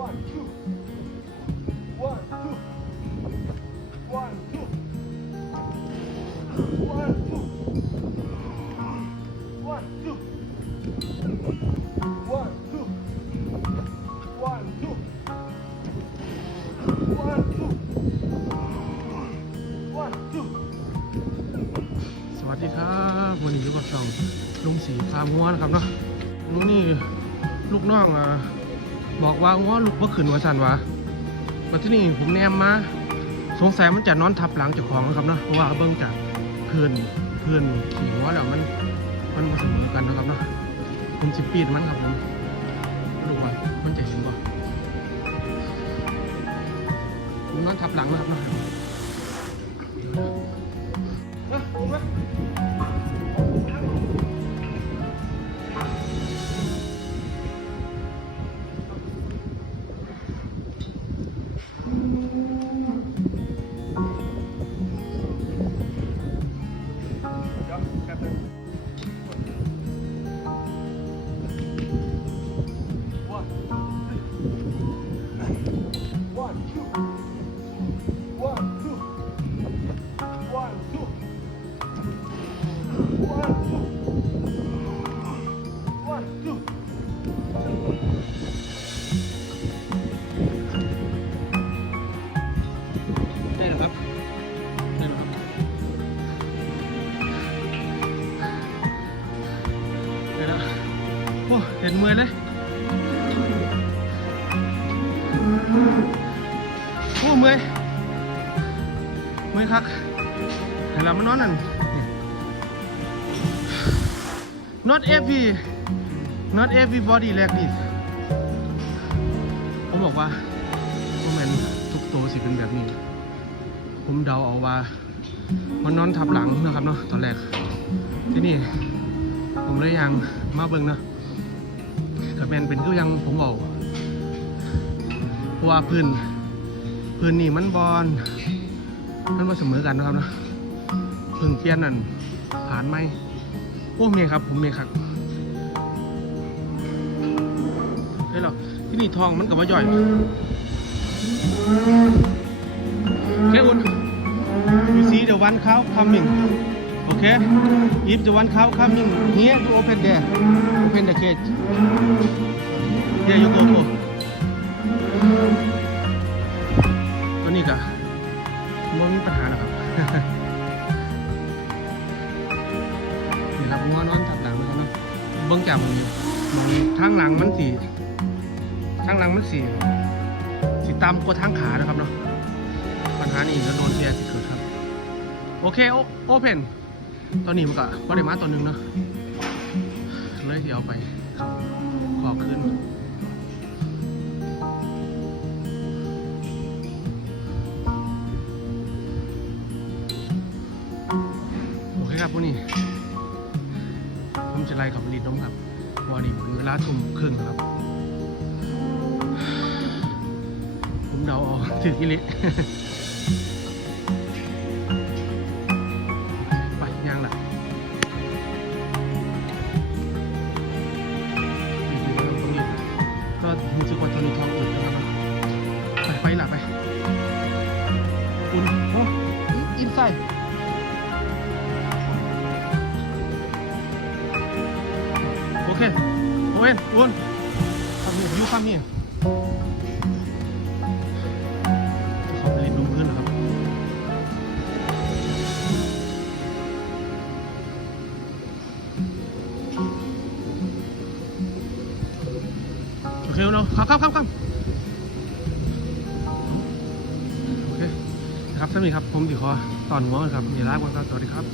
One, two. One, two. One, two. One, two. One, two. One, two. One, two. One, two. One, two. สวัสดีครับวันนี้อยู่กับช่องลุงสีฟาร์มงัวนะครับเนาะลุงนี่ลูกน้องอะ บอกว่างัวลูกเมื่อคืนวันสันวะมาที่นี่ผมแนมมา สงสัยมันจะนอนทับหลังเจ้าของนะครับเนาะเพราะว่าเบื้องจากเพื่อนเพื่อนขี่งัวแล้วมันมันบ่เสมอกันนะครับเนาะผมสิปีดมันครับผมดูว่ามันจะเห็นบ่มันนอนทับหลังนะครับเนาะ เห็นมือเลยโอ้เมื่อยเมื่อยครับเห็นแล้วมันนอนนั่น not every not everybody like this ผมบอกว่าผมเห็นทุกตัวสิเป็นแบบนี้ ผมเดาเอาว่า มันนอนทับหลังนะครับเนาะตอนแรกที่นี่ ผมเลยยังมาเบิ่งเนาะ กับแมนเป็นก็ยังผมบอกเพราะว่าพื้นพื้นนี่มันบอลมันมาเสมอกันนะครับนะพิ่งเปลี่ยนนั่นผ่านไหมโอ้เมียครับผมเมียครับเฮ้ยหรอที่นี่ทองมันกับมาย่อย Okay, Un. You see the one cow coming. Okay? If the one cow coming here, you open there. Open the cage. There you go. go. ตัวนี้ก็ไม่มีปัญหาหรอกครับ นี่ครับงัวนอนทับหลังนะครับเนาะเบิ้งจับมันมันทางหลังมันสีทางหลังมันสีสีต่ำกว่าทางขานะครับเนาะปัญหานี้ก็โดนเทียสิเกิดครับโอ ตอนนี้มันก็บริมาตัวหนึ่งเนาะเลยที่เอาไปขอขึ้นโอเคครับพวกนี้ผมจะไล่กับลีดน้องครับวันนี้เป็นเวลาทุ่มครึ่งครับ ผมเดาเอาถือกิริ inside. Okay, Owen, Owen, come here, you come here. เขาไปลิ้นลงพื้นนะครับ โอเคเนาะครับครับครับ ครับโอเคนะครับสวัสดีครับ ผมดิขอตอนหัวก่อนครับมีร้านกันครับ สวัสดีครับ